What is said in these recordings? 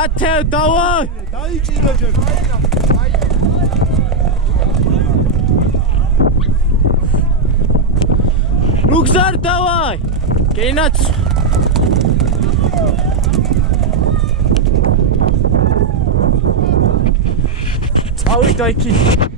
Mateo, давай! დაიჭირა ჯერ. Рюкзак давай! Кейнац! Წავიდა იქით.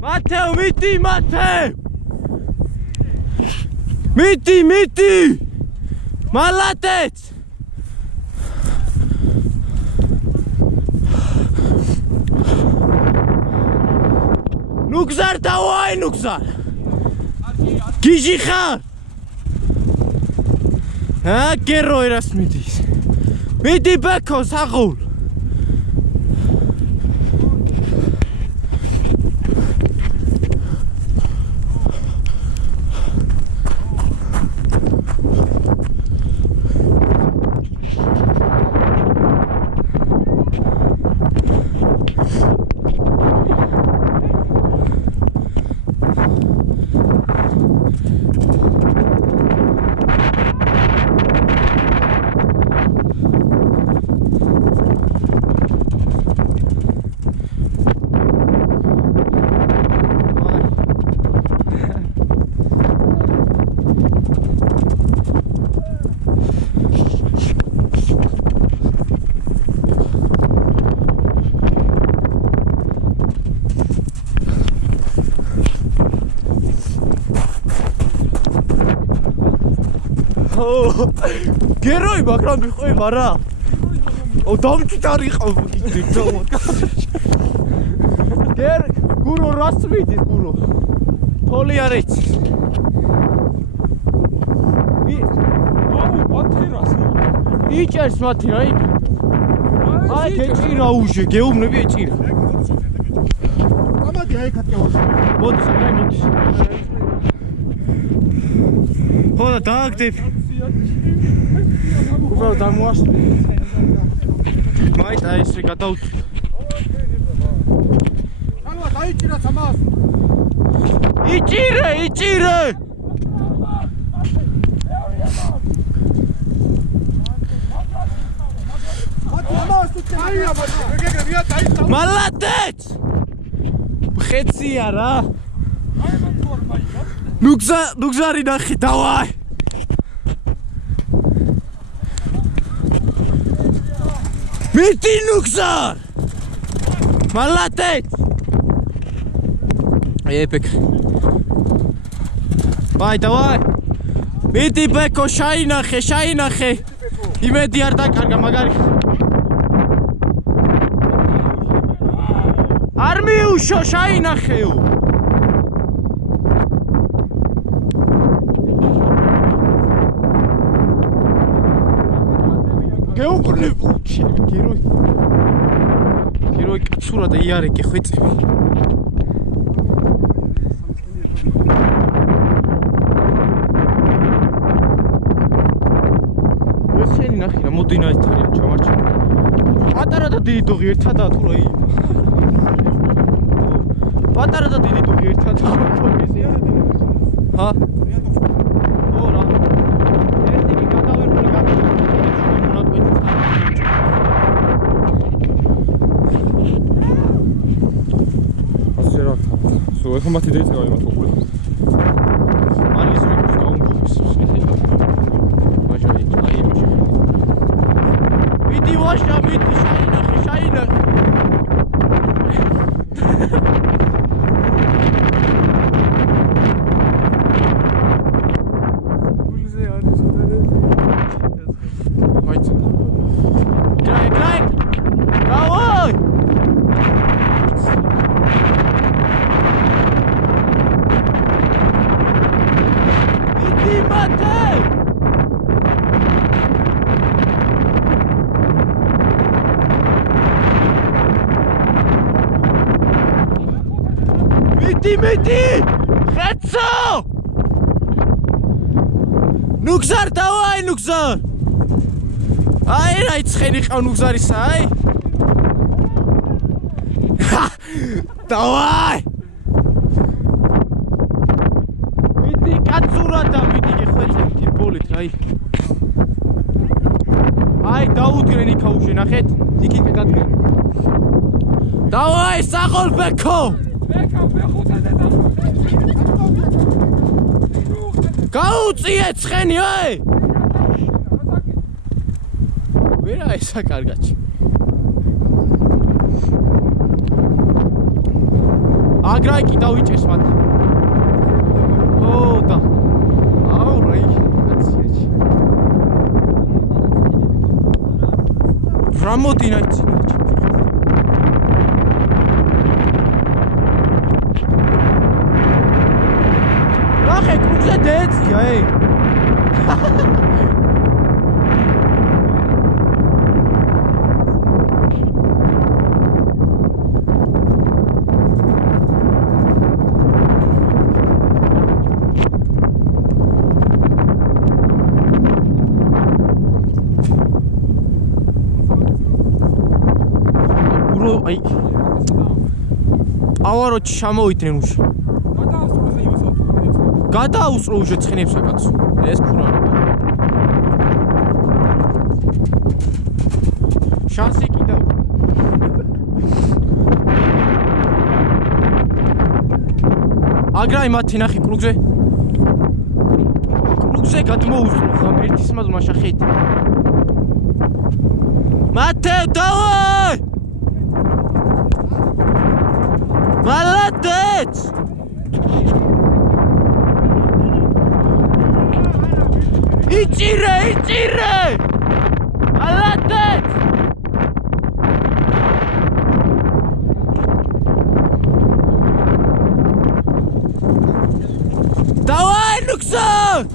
Mateo, Mateo! Miti! Malatet! Nukzar, давай, Nukzar! Gigi xar! Gero eras mitis. Miti beko, sagul! Герой, მაგრამ მიყვება რა. დამჭიტარი ყავ კიდე. გურო რას მიდის გურო? თოლი არ იცი. ბათერას. იჭერს მათი რა იქ. აი ეჭირა უჟე, გეუბნები ეჭირა. ამადი აი ქატკევას. მოდი, ხოდა დააგდები. უბრალოდ დამოაშრე. მაიტა ესე გადავწვი. ანუ დაიჭირა სამას. იჭირე! მალატეთ! ხეცია რა. ნუგზარი ნახე, დავაი. მიტი ნუგზარ! მალატეთ! ეპეკ. დავაი. მიტი ბეკო შაინახე. იმედი არ დაკარგა მაგარი. არ მიუშო შაინახეო. გეუყნებო გეროი კაცურა და იარეკი ხვეწები. ესენი ნახე რა მოდინა ეს თორია ჩამარჩა. პატარა და დიდი დოღი ერთადაა თუ რა ი. პატარა და დიდი დოღი ერთადაა თორია. ჰა? ო რა. ერთი გადავერული ეხლა მათი დაიწყება იმათ უყურე. მალის რიგს გაუმგობის. მაჟაი, აი მაჟაი. ვიდი ვაშა, ვიდი შაინახე. გულზე არის და მაიცა. გრაი. დავაი. მიდი ხეცო ნუგზარ დავაი ნუგზარ აი რა ცხენი ყავ ნუგზარისა აი დავაი მიდი კაცურა და მიდი გეხვეწებით იბოლით აი აი დაუდგრენ იქა უჟე ნახეთ იქით გადადგენ დავაი საყოლ ბეკო გაუწიე ცხენი აი ვერა ესა კარგაჩი აგრაი კი დავიჭერს მათ ო და აუ რაი კაციაჩი რამოდინა იცინაჩი ნახე კრუგზე დეცია ე აი ავაროჩი შემოვიდნენ უშ გადაუსწრო უშ ცხენებსა კაცო ეს ქურა შანსი კიდევ აგრაი მათი ნახი კრუგზე გადმოუსწრო ხომ ერთის მაზმა შახეთ მათე დავაი Молодец! Ичире! Молодец! Давай, Нуксан!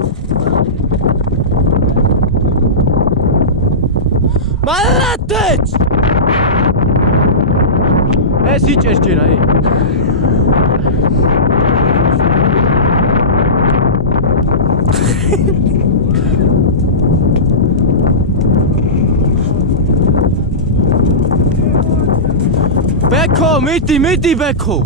Молодец! ეს იჭერს ჯერა ე ბეკო მიდი ბეკო